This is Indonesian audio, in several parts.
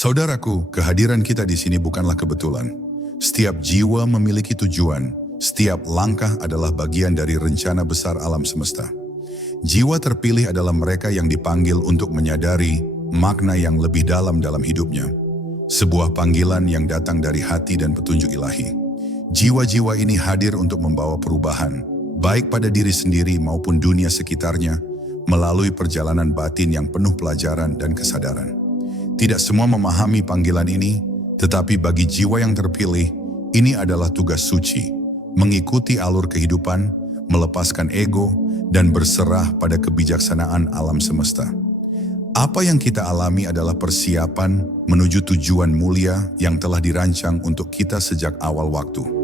Saudaraku, kehadiran kita di sini bukanlah kebetulan. Setiap jiwa memiliki tujuan, setiap langkah adalah bagian dari rencana besar alam semesta. Jiwa terpilih adalah mereka yang dipanggil untuk menyadari makna yang lebih dalam hidupnya. Sebuah panggilan yang datang dari hati dan petunjuk ilahi. Jiwa-jiwa ini hadir untuk membawa perubahan, baik pada diri sendiri maupun dunia sekitarnya, melalui perjalanan batin yang penuh pelajaran dan kesadaran. Tidak semua memahami panggilan ini, tetapi bagi jiwa yang terpilih, ini adalah tugas suci, mengikuti alur kehidupan, melepaskan ego, dan berserah pada kebijaksanaan alam semesta. Apa yang kita alami adalah persiapan menuju tujuan mulia yang telah dirancang untuk kita sejak awal waktu.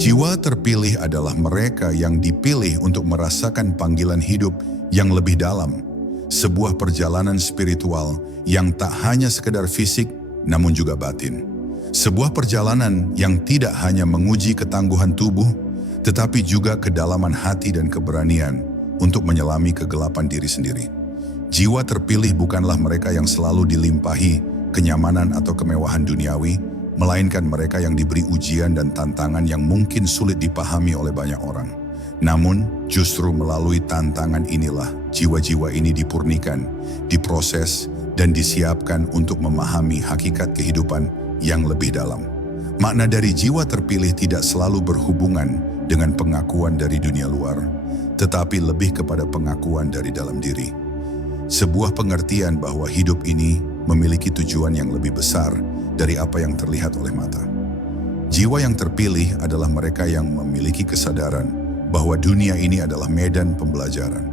Jiwa terpilih adalah mereka yang dipilih untuk merasakan panggilan hidup yang lebih dalam. Sebuah perjalanan spiritual yang tak hanya sekedar fisik, namun juga batin. Sebuah perjalanan yang tidak hanya menguji ketangguhan tubuh, tetapi juga kedalaman hati dan keberanian untuk menyelami kegelapan diri sendiri. Jiwa terpilih bukanlah mereka yang selalu dilimpahi kenyamanan atau kemewahan duniawi, melainkan mereka yang diberi ujian dan tantangan yang mungkin sulit dipahami oleh banyak orang. Namun, justru melalui tantangan inilah jiwa-jiwa ini dipurnikan, diproses, dan disiapkan untuk memahami hakikat kehidupan yang lebih dalam. Makna dari jiwa terpilih tidak selalu berhubungan dengan pengakuan dari dunia luar, tetapi lebih kepada pengakuan dari dalam diri. Sebuah pengertian bahwa hidup ini memiliki tujuan yang lebih besar dari apa yang terlihat oleh mata. Jiwa yang terpilih adalah mereka yang memiliki kesadaran bahwa dunia ini adalah medan pembelajaran,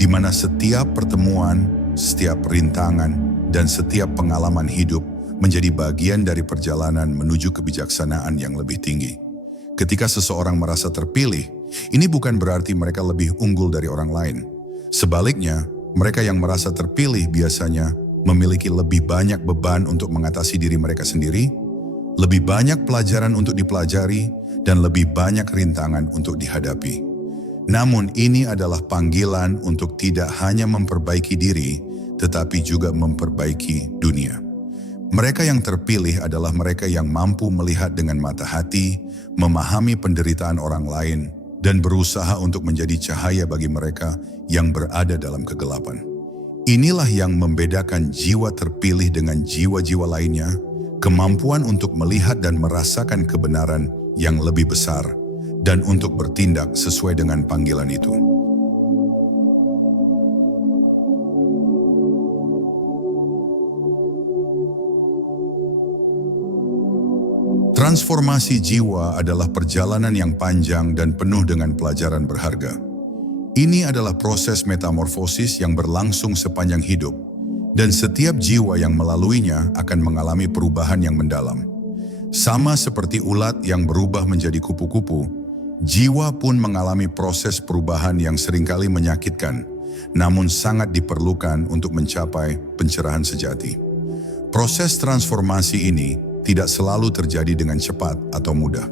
di mana setiap pertemuan, setiap rintangan, dan setiap pengalaman hidup menjadi bagian dari perjalanan menuju kebijaksanaan yang lebih tinggi. Ketika seseorang merasa terpilih, ini bukan berarti mereka lebih unggul dari orang lain. Sebaliknya, mereka yang merasa terpilih biasanya memiliki lebih banyak beban untuk mengatasi diri mereka sendiri, lebih banyak pelajaran untuk dipelajari, dan lebih banyak rintangan untuk dihadapi. Namun ini adalah panggilan untuk tidak hanya memperbaiki diri, tetapi juga memperbaiki dunia. Mereka yang terpilih adalah mereka yang mampu melihat dengan mata hati, memahami penderitaan orang lain, dan berusaha untuk menjadi cahaya bagi mereka yang berada dalam kegelapan. Inilah yang membedakan jiwa terpilih dengan jiwa-jiwa lainnya, kemampuan untuk melihat dan merasakan kebenaran yang lebih besar, dan untuk bertindak sesuai dengan panggilan itu. Transformasi jiwa adalah perjalanan yang panjang dan penuh dengan pelajaran berharga. Ini adalah proses metamorfosis yang berlangsung sepanjang hidup, dan setiap jiwa yang melaluinya akan mengalami perubahan yang mendalam. Sama seperti ulat yang berubah menjadi kupu-kupu, jiwa pun mengalami proses perubahan yang seringkali menyakitkan, namun sangat diperlukan untuk mencapai pencerahan sejati. Proses transformasi ini tidak selalu terjadi dengan cepat atau mudah.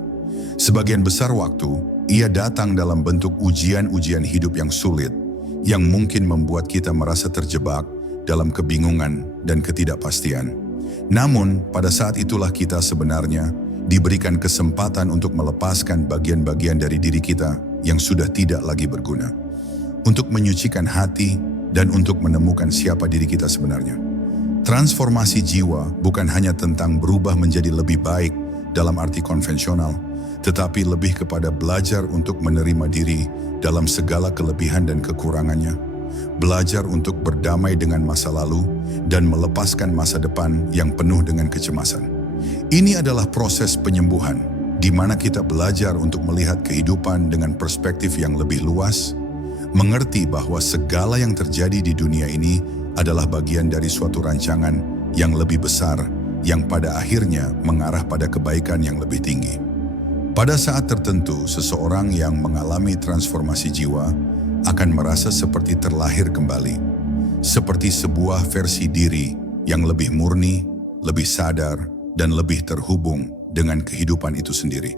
Sebagian besar waktu, ia datang dalam bentuk ujian-ujian hidup yang sulit, yang mungkin membuat kita merasa terjebak dalam kebingungan dan ketidakpastian. Namun, pada saat itulah kita sebenarnya diberikan kesempatan untuk melepaskan bagian-bagian dari diri kita yang sudah tidak lagi berguna, untuk menyucikan hati dan untuk menemukan siapa diri kita sebenarnya. Transformasi jiwa bukan hanya tentang berubah menjadi lebih baik dalam arti konvensional, tetapi lebih kepada belajar untuk menerima diri dalam segala kelebihan dan kekurangannya, belajar untuk berdamai dengan masa lalu, dan melepaskan masa depan yang penuh dengan kecemasan. Ini adalah proses penyembuhan, di mana kita belajar untuk melihat kehidupan dengan perspektif yang lebih luas, mengerti bahwa segala yang terjadi di dunia ini adalah bagian dari suatu rancangan yang lebih besar, yang pada akhirnya mengarah pada kebaikan yang lebih tinggi. Pada saat tertentu, seseorang yang mengalami transformasi jiwa akan merasa seperti terlahir kembali, seperti sebuah versi diri yang lebih murni, lebih sadar, dan lebih terhubung dengan kehidupan itu sendiri.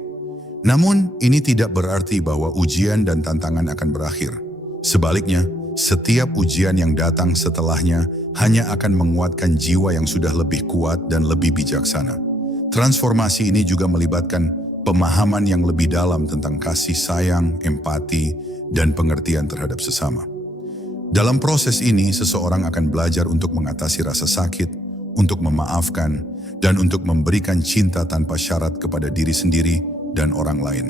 Namun, ini tidak berarti bahwa ujian dan tantangan akan berakhir. Sebaliknya, setiap ujian yang datang setelahnya hanya akan menguatkan jiwa yang sudah lebih kuat dan lebih bijaksana. Transformasi ini juga melibatkan pemahaman yang lebih dalam tentang kasih sayang, empati, dan pengertian terhadap sesama. Dalam proses ini, seseorang akan belajar untuk mengatasi rasa sakit, untuk memaafkan, dan untuk memberikan cinta tanpa syarat kepada diri sendiri dan orang lain.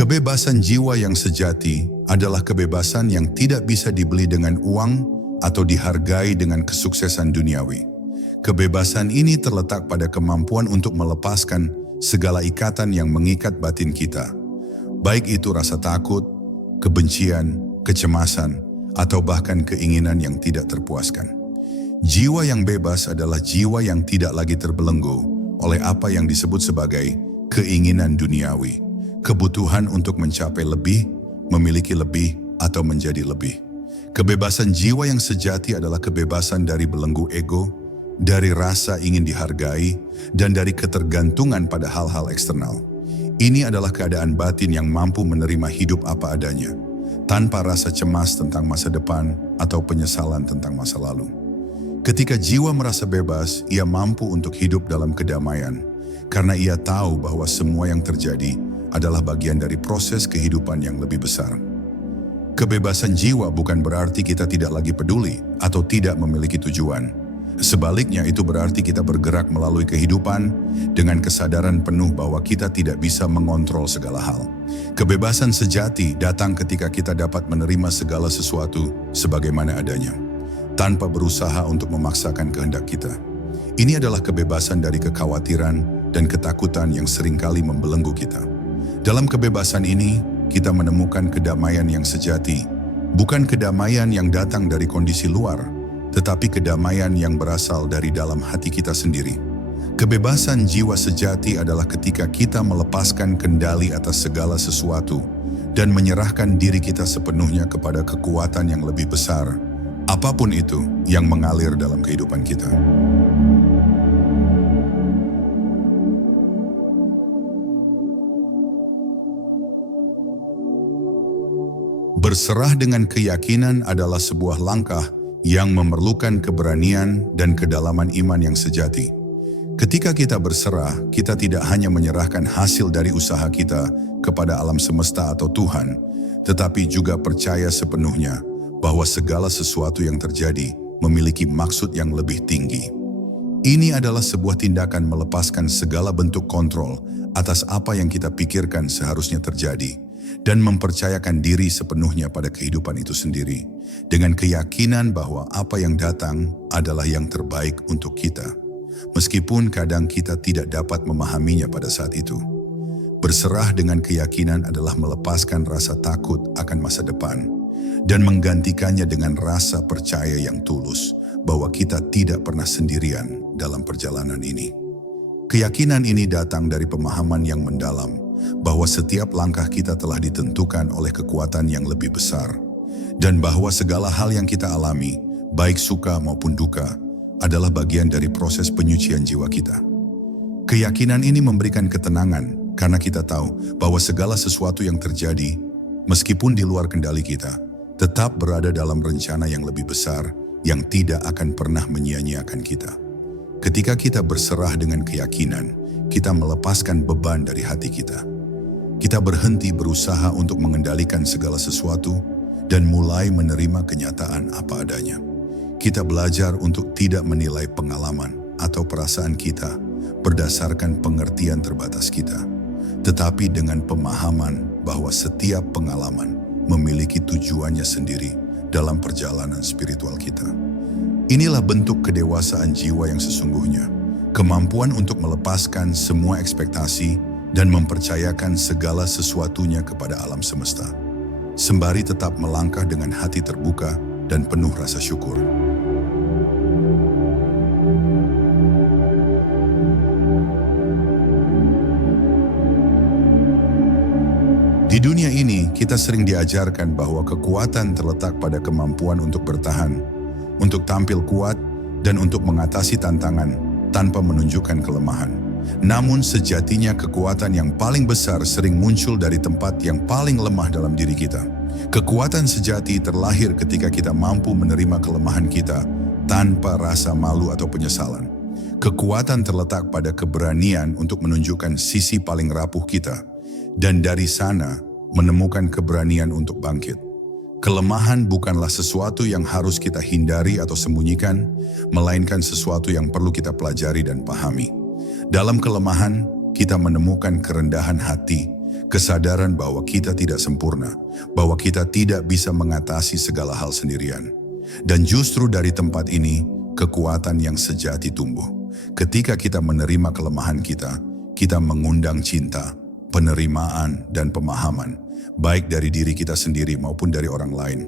Kebebasan jiwa yang sejati adalah kebebasan yang tidak bisa dibeli dengan uang atau dihargai dengan kesuksesan duniawi. Kebebasan ini terletak pada kemampuan untuk melepaskan segala ikatan yang mengikat batin kita, baik itu rasa takut, kebencian, kecemasan, atau bahkan keinginan yang tidak terpuaskan. Jiwa yang bebas adalah jiwa yang tidak lagi terbelenggu oleh apa yang disebut sebagai keinginan duniawi, kebutuhan untuk mencapai lebih, memiliki lebih, atau menjadi lebih. Kebebasan jiwa yang sejati adalah kebebasan dari belenggu ego, dari rasa ingin dihargai, dan dari ketergantungan pada hal-hal eksternal. Ini adalah keadaan batin yang mampu menerima hidup apa adanya, tanpa rasa cemas tentang masa depan atau penyesalan tentang masa lalu. Ketika jiwa merasa bebas, ia mampu untuk hidup dalam kedamaian, karena ia tahu bahwa semua yang terjadi adalah bagian dari proses kehidupan yang lebih besar. Kebebasan jiwa bukan berarti kita tidak lagi peduli atau tidak memiliki tujuan. Sebaliknya, itu berarti kita bergerak melalui kehidupan dengan kesadaran penuh bahwa kita tidak bisa mengontrol segala hal. Kebebasan sejati datang ketika kita dapat menerima segala sesuatu sebagaimana adanya, tanpa berusaha untuk memaksakan kehendak kita. Ini adalah kebebasan dari kekhawatiran dan ketakutan yang seringkali membelenggu kita. Dalam kebebasan ini, kita menemukan kedamaian yang sejati, bukan kedamaian yang datang dari kondisi luar, tetapi kedamaian yang berasal dari dalam hati kita sendiri. Kebebasan jiwa sejati adalah ketika kita melepaskan kendali atas segala sesuatu dan menyerahkan diri kita sepenuhnya kepada kekuatan yang lebih besar, apapun itu yang mengalir dalam kehidupan kita. Berserah dengan keyakinan adalah sebuah langkah yang memerlukan keberanian dan kedalaman iman yang sejati. Ketika kita berserah, kita tidak hanya menyerahkan hasil dari usaha kita kepada alam semesta atau Tuhan, tetapi juga percaya sepenuhnya bahwa segala sesuatu yang terjadi memiliki maksud yang lebih tinggi. Ini adalah sebuah tindakan melepaskan segala bentuk kontrol atas apa yang kita pikirkan seharusnya terjadi, dan mempercayakan diri sepenuhnya pada kehidupan itu sendiri, dengan keyakinan bahwa apa yang datang adalah yang terbaik untuk kita, meskipun kadang kita tidak dapat memahaminya pada saat itu. Berserah dengan keyakinan adalah melepaskan rasa takut akan masa depan, dan menggantikannya dengan rasa percaya yang tulus bahwa kita tidak pernah sendirian dalam perjalanan ini. Keyakinan ini datang dari pemahaman yang mendalam, bahwa setiap langkah kita telah ditentukan oleh kekuatan yang lebih besar, dan bahwa segala hal yang kita alami, baik suka maupun duka, adalah bagian dari proses penyucian jiwa kita. Keyakinan ini memberikan ketenangan karena kita tahu bahwa segala sesuatu yang terjadi, meskipun di luar kendali kita, tetap berada dalam rencana yang lebih besar yang tidak akan pernah menyia-nyiakan kita. Ketika kita berserah dengan keyakinan, kita melepaskan beban dari hati kita. Kita berhenti berusaha untuk mengendalikan segala sesuatu dan mulai menerima kenyataan apa adanya. Kita belajar untuk tidak menilai pengalaman atau perasaan kita berdasarkan pengertian terbatas kita, tetapi dengan pemahaman bahwa setiap pengalaman memiliki tujuannya sendiri dalam perjalanan spiritual kita. Inilah bentuk kedewasaan jiwa yang sesungguhnya, kemampuan untuk melepaskan semua ekspektasi dan mempercayakan segala sesuatunya kepada alam semesta, sembari tetap melangkah dengan hati terbuka dan penuh rasa syukur. Di dunia ini, kita sering diajarkan bahwa kekuatan terletak pada kemampuan untuk bertahan, untuk tampil kuat, dan untuk mengatasi tantangan tanpa menunjukkan kelemahan. Namun sejatinya kekuatan yang paling besar sering muncul dari tempat yang paling lemah dalam diri kita. Kekuatan sejati terlahir ketika kita mampu menerima kelemahan kita tanpa rasa malu atau penyesalan. Kekuatan terletak pada keberanian untuk menunjukkan sisi paling rapuh kita, dan dari sana menemukan keberanian untuk bangkit. Kelemahan bukanlah sesuatu yang harus kita hindari atau sembunyikan, melainkan sesuatu yang perlu kita pelajari dan pahami. Dalam kelemahan, kita menemukan kerendahan hati, kesadaran bahwa kita tidak sempurna, bahwa kita tidak bisa mengatasi segala hal sendirian. Dan justru dari tempat ini, kekuatan yang sejati tumbuh. Ketika kita menerima kelemahan kita mengundang cinta, penerimaan, dan pemahaman, baik dari diri kita sendiri maupun dari orang lain.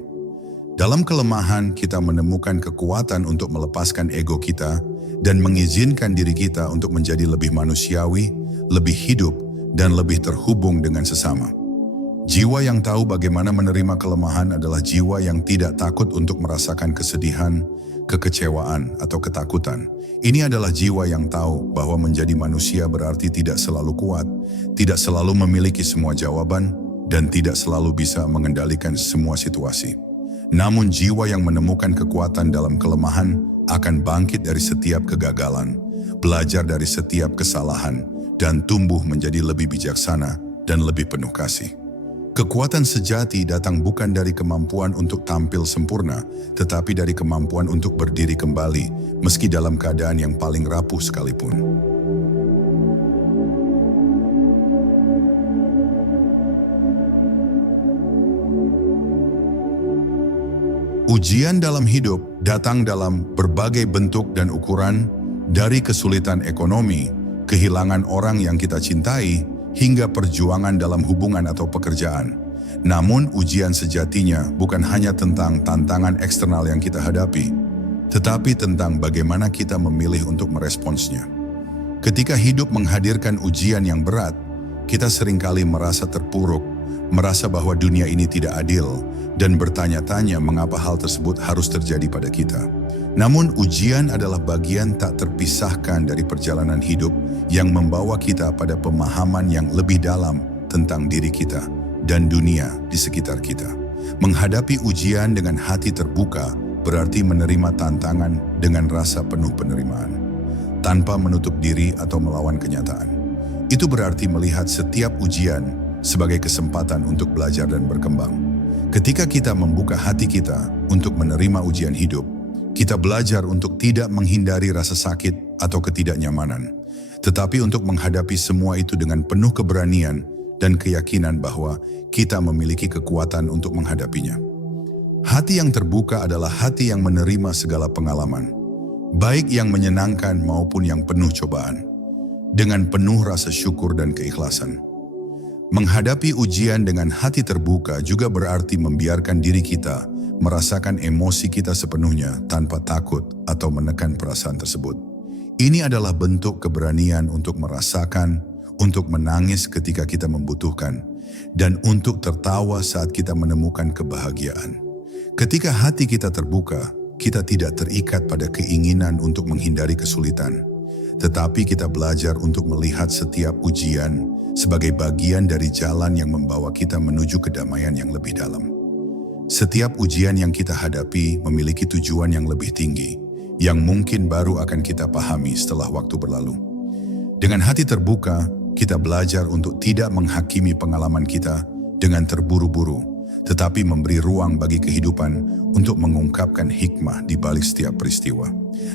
Dalam kelemahan, kita menemukan kekuatan untuk melepaskan ego kita dan mengizinkan diri kita untuk menjadi lebih manusiawi, lebih hidup, dan lebih terhubung dengan sesama. Jiwa yang tahu bagaimana menerima kelemahan adalah jiwa yang tidak takut untuk merasakan kesedihan, kekecewaan, atau ketakutan. Ini adalah jiwa yang tahu bahwa menjadi manusia berarti tidak selalu kuat, tidak selalu memiliki semua jawaban, dan tidak selalu bisa mengendalikan semua situasi. Namun jiwa yang menemukan kekuatan dalam kelemahan akan bangkit dari setiap kegagalan, belajar dari setiap kesalahan, dan tumbuh menjadi lebih bijaksana dan lebih penuh kasih. Kekuatan sejati datang bukan dari kemampuan untuk tampil sempurna, tetapi dari kemampuan untuk berdiri kembali, meski dalam keadaan yang paling rapuh sekalipun. Ujian dalam hidup datang dalam berbagai bentuk dan ukuran, dari kesulitan ekonomi, kehilangan orang yang kita cintai, hingga perjuangan dalam hubungan atau pekerjaan. Namun ujian sejatinya bukan hanya tentang tantangan eksternal yang kita hadapi, tetapi tentang bagaimana kita memilih untuk meresponsnya. Ketika hidup menghadirkan ujian yang berat, kita seringkali merasa terpuruk, merasa bahwa dunia ini tidak adil, dan bertanya-tanya mengapa hal tersebut harus terjadi pada kita. Namun ujian adalah bagian tak terpisahkan dari perjalanan hidup yang membawa kita pada pemahaman yang lebih dalam tentang diri kita dan dunia di sekitar kita. Menghadapi ujian dengan hati terbuka berarti menerima tantangan dengan rasa penuh penerimaan, tanpa menutup diri atau melawan kenyataan. Itu berarti melihat setiap ujian sebagai kesempatan untuk belajar dan berkembang. Ketika kita membuka hati kita untuk menerima ujian hidup, kita belajar untuk tidak menghindari rasa sakit atau ketidaknyamanan, tetapi untuk menghadapi semua itu dengan penuh keberanian dan keyakinan bahwa kita memiliki kekuatan untuk menghadapinya. Hati yang terbuka adalah hati yang menerima segala pengalaman, baik yang menyenangkan maupun yang penuh cobaan, dengan penuh rasa syukur dan keikhlasan. Menghadapi ujian dengan hati terbuka juga berarti membiarkan diri kita merasakan emosi kita sepenuhnya tanpa takut atau menekan perasaan tersebut. Ini adalah bentuk keberanian untuk merasakan, untuk menangis ketika kita membutuhkan, dan untuk tertawa saat kita menemukan kebahagiaan. Ketika hati kita terbuka, kita tidak terikat pada keinginan untuk menghindari kesulitan, tetapi kita belajar untuk melihat setiap ujian sebagai bagian dari jalan yang membawa kita menuju kedamaian yang lebih dalam. Setiap ujian yang kita hadapi memiliki tujuan yang lebih tinggi, yang mungkin baru akan kita pahami setelah waktu berlalu. Dengan hati terbuka, kita belajar untuk tidak menghakimi pengalaman kita dengan terburu-buru, tetapi memberi ruang bagi kehidupan untuk mengungkapkan hikmah di balik setiap peristiwa.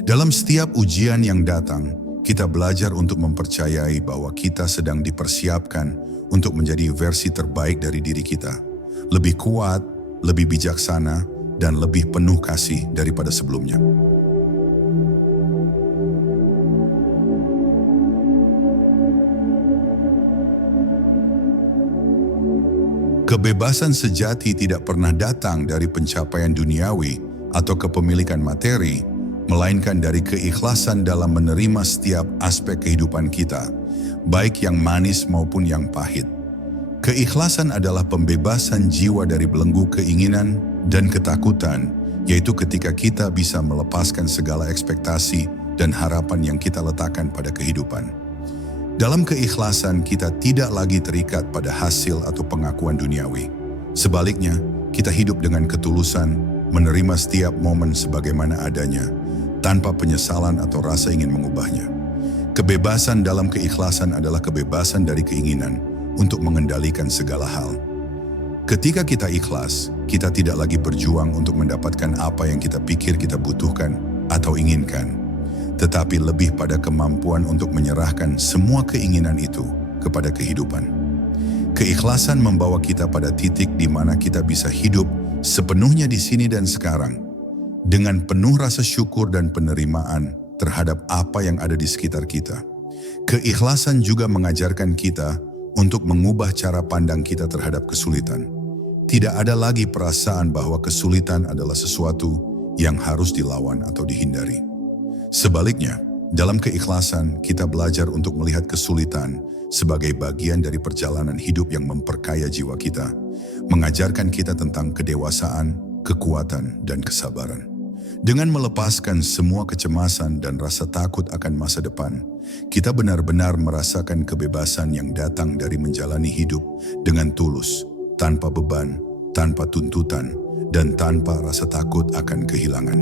Dalam setiap ujian yang datang, kita belajar untuk mempercayai bahwa kita sedang dipersiapkan untuk menjadi versi terbaik dari diri kita, lebih kuat, lebih bijaksana, dan lebih penuh kasih daripada sebelumnya. Kebebasan sejati tidak pernah datang dari pencapaian duniawi atau kepemilikan materi, melainkan dari keikhlasan dalam menerima setiap aspek kehidupan kita, baik yang manis maupun yang pahit. Keikhlasan adalah pembebasan jiwa dari belenggu keinginan dan ketakutan, yaitu ketika kita bisa melepaskan segala ekspektasi dan harapan yang kita letakkan pada kehidupan. Dalam keikhlasan, kita tidak lagi terikat pada hasil atau pengakuan duniawi. Sebaliknya, kita hidup dengan ketulusan, menerima setiap momen sebagaimana adanya, tanpa penyesalan atau rasa ingin mengubahnya. Kebebasan dalam keikhlasan adalah kebebasan dari keinginan untuk mengendalikan segala hal. Ketika kita ikhlas, kita tidak lagi berjuang untuk mendapatkan apa yang kita pikir kita butuhkan atau inginkan, tetapi lebih pada kemampuan untuk menyerahkan semua keinginan itu kepada kehidupan. Keikhlasan membawa kita pada titik di mana kita bisa hidup sepenuhnya di sini dan sekarang, dengan penuh rasa syukur dan penerimaan terhadap apa yang ada di sekitar kita. Keikhlasan juga mengajarkan kita untuk mengubah cara pandang kita terhadap kesulitan. Tidak ada lagi perasaan bahwa kesulitan adalah sesuatu yang harus dilawan atau dihindari. Sebaliknya, dalam keikhlasan kita belajar untuk melihat kesulitan sebagai bagian dari perjalanan hidup yang memperkaya jiwa kita, mengajarkan kita tentang kedewasaan, kekuatan, dan kesabaran. Dengan melepaskan semua kecemasan dan rasa takut akan masa depan, kita benar-benar merasakan kebebasan yang datang dari menjalani hidup dengan tulus, tanpa beban, tanpa tuntutan, dan tanpa rasa takut akan kehilangan.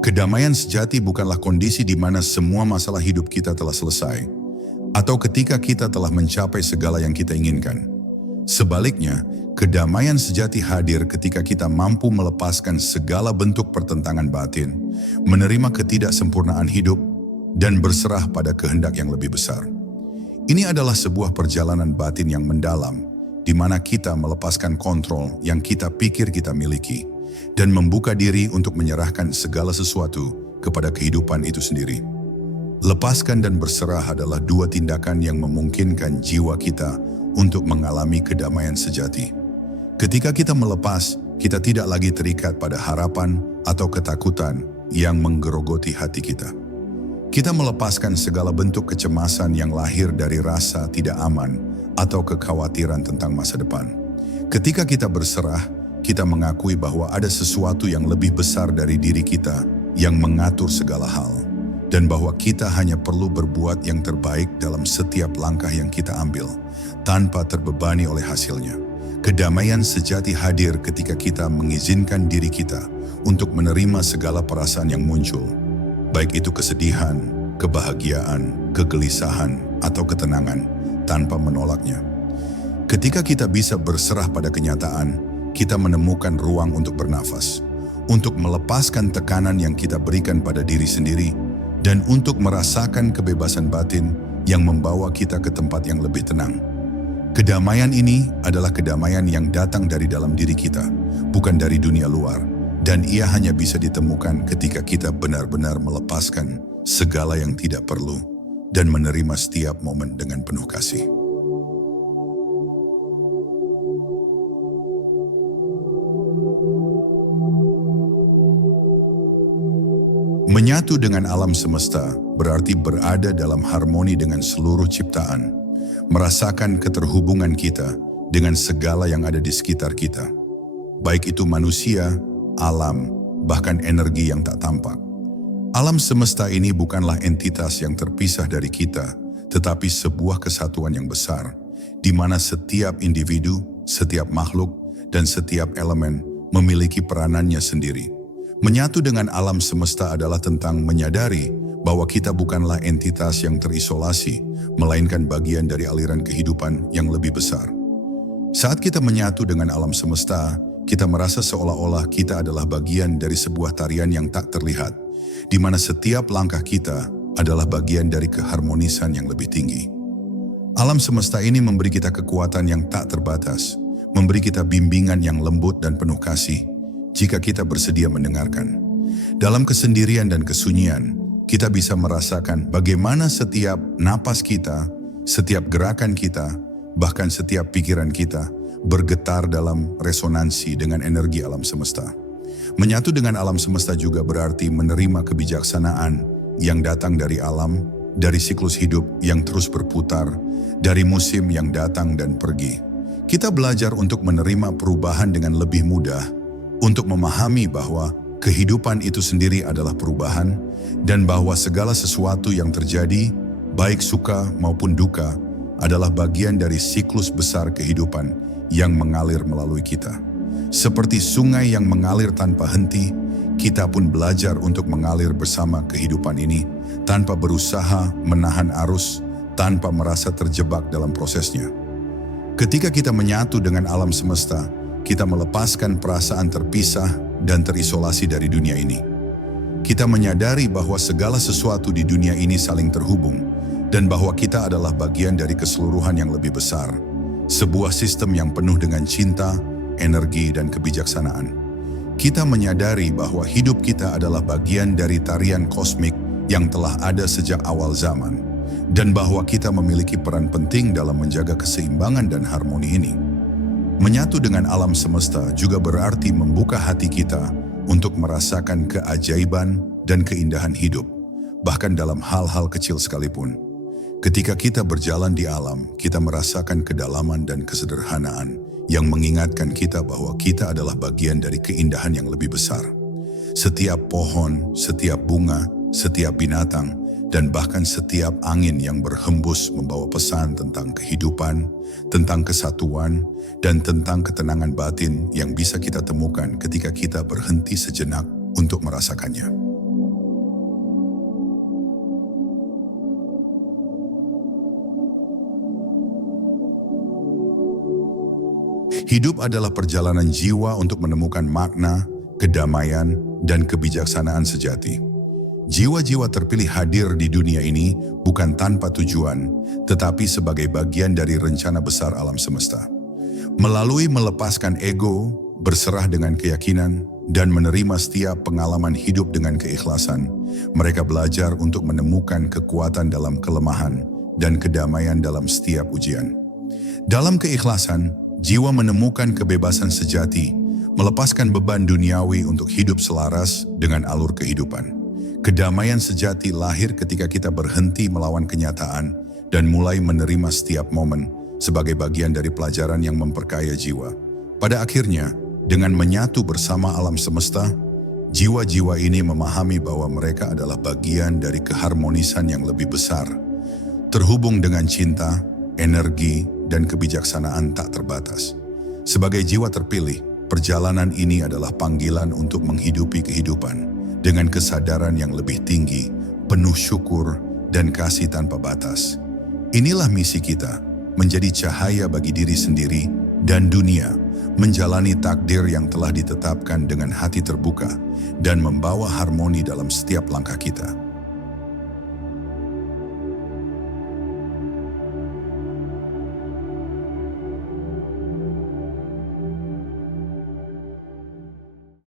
Kedamaian sejati bukanlah kondisi di mana semua masalah hidup kita telah selesai, atau ketika kita telah mencapai segala yang kita inginkan. Sebaliknya, kedamaian sejati hadir ketika kita mampu melepaskan segala bentuk pertentangan batin, menerima ketidaksempurnaan hidup, dan berserah pada kehendak yang lebih besar. Ini adalah sebuah perjalanan batin yang mendalam, di mana kita melepaskan kontrol yang kita pikir kita miliki, dan membuka diri untuk menyerahkan segala sesuatu kepada kehidupan itu sendiri. Lepaskan dan berserah adalah dua tindakan yang memungkinkan jiwa kita untuk mengalami kedamaian sejati. Ketika kita melepas, kita tidak lagi terikat pada harapan atau ketakutan yang menggerogoti hati kita. Kita melepaskan segala bentuk kecemasan yang lahir dari rasa tidak aman atau kekhawatiran tentang masa depan. Ketika kita berserah, kita mengakui bahwa ada sesuatu yang lebih besar dari diri kita yang mengatur segala hal, dan bahwa kita hanya perlu berbuat yang terbaik dalam setiap langkah yang kita ambil, tanpa terbebani oleh hasilnya. Kedamaian sejati hadir ketika kita mengizinkan diri kita untuk menerima segala perasaan yang muncul, baik itu kesedihan, kebahagiaan, kegelisahan, atau ketenangan, tanpa menolaknya. Ketika kita bisa berserah pada kenyataan, kita menemukan ruang untuk bernafas, untuk melepaskan tekanan yang kita berikan pada diri sendiri, dan untuk merasakan kebebasan batin yang membawa kita ke tempat yang lebih tenang. Kedamaian ini adalah kedamaian yang datang dari dalam diri kita, bukan dari dunia luar, dan ia hanya bisa ditemukan ketika kita benar-benar melepaskan segala yang tidak perlu dan menerima setiap momen dengan penuh kasih. Menyatu dengan alam semesta berarti berada dalam harmoni dengan seluruh ciptaan, merasakan keterhubungan kita dengan segala yang ada di sekitar kita, baik itu manusia, alam, bahkan energi yang tak tampak. Alam semesta ini bukanlah entitas yang terpisah dari kita, tetapi sebuah kesatuan yang besar, di mana setiap individu, setiap makhluk, dan setiap elemen memiliki peranannya sendiri. Menyatu dengan alam semesta adalah tentang menyadari bahwa kita bukanlah entitas yang terisolasi, melainkan bagian dari aliran kehidupan yang lebih besar. Saat kita menyatu dengan alam semesta, kita merasa seolah-olah kita adalah bagian dari sebuah tarian yang tak terlihat, di mana setiap langkah kita adalah bagian dari keharmonisan yang lebih tinggi. Alam semesta ini memberi kita kekuatan yang tak terbatas, memberi kita bimbingan yang lembut dan penuh kasih, jika kita bersedia mendengarkan. Dalam kesendirian dan kesunyian, kita bisa merasakan bagaimana setiap napas kita, setiap gerakan kita, bahkan setiap pikiran kita bergetar dalam resonansi dengan energi alam semesta. Menyatu dengan alam semesta juga berarti menerima kebijaksanaan yang datang dari alam, dari siklus hidup yang terus berputar, dari musim yang datang dan pergi. Kita belajar untuk menerima perubahan dengan lebih mudah, untuk memahami bahwa kehidupan itu sendiri adalah perubahan, dan bahwa segala sesuatu yang terjadi, baik suka maupun duka, adalah bagian dari siklus besar kehidupan yang mengalir melalui kita. Seperti sungai yang mengalir tanpa henti, kita pun belajar untuk mengalir bersama kehidupan ini, tanpa berusaha menahan arus, tanpa merasa terjebak dalam prosesnya. Ketika kita menyatu dengan alam semesta, kita melepaskan perasaan terpisah dan terisolasi dari dunia ini. Kita menyadari bahwa segala sesuatu di dunia ini saling terhubung, dan bahwa kita adalah bagian dari keseluruhan yang lebih besar, sebuah sistem yang penuh dengan cinta, energi, dan kebijaksanaan. Kita menyadari bahwa hidup kita adalah bagian dari tarian kosmik yang telah ada sejak awal zaman, dan bahwa kita memiliki peran penting dalam menjaga keseimbangan dan harmoni ini. Menyatu dengan alam semesta juga berarti membuka hati kita untuk merasakan keajaiban dan keindahan hidup, bahkan dalam hal-hal kecil sekalipun. Ketika kita berjalan di alam, kita merasakan kedalaman dan kesederhanaan yang mengingatkan kita bahwa kita adalah bagian dari keindahan yang lebih besar. Setiap pohon, setiap bunga, setiap binatang, dan bahkan setiap angin yang berhembus membawa pesan tentang kehidupan, tentang kesatuan, dan tentang ketenangan batin yang bisa kita temukan ketika kita berhenti sejenak untuk merasakannya. Hidup adalah perjalanan jiwa untuk menemukan makna, kedamaian, dan kebijaksanaan sejati. Jiwa-jiwa terpilih hadir di dunia ini bukan tanpa tujuan, tetapi sebagai bagian dari rencana besar alam semesta. Melalui melepaskan ego, berserah dengan keyakinan, dan menerima setiap pengalaman hidup dengan keikhlasan, mereka belajar untuk menemukan kekuatan dalam kelemahan dan kedamaian dalam setiap ujian. Dalam keikhlasan, jiwa menemukan kebebasan sejati, melepaskan beban duniawi untuk hidup selaras dengan alur kehidupan. Kedamaian sejati lahir ketika kita berhenti melawan kenyataan dan mulai menerima setiap momen sebagai bagian dari pelajaran yang memperkaya jiwa. Pada akhirnya, dengan menyatu bersama alam semesta, jiwa-jiwa ini memahami bahwa mereka adalah bagian dari keharmonisan yang lebih besar, terhubung dengan cinta, energi, dan kebijaksanaan tak terbatas. Sebagai jiwa terpilih, perjalanan ini adalah panggilan untuk menghidupi kehidupan dengan kesadaran yang lebih tinggi, penuh syukur, dan kasih tanpa batas. Inilah misi kita, menjadi cahaya bagi diri sendiri dan dunia, menjalani takdir yang telah ditetapkan dengan hati terbuka, dan membawa harmoni dalam setiap langkah kita.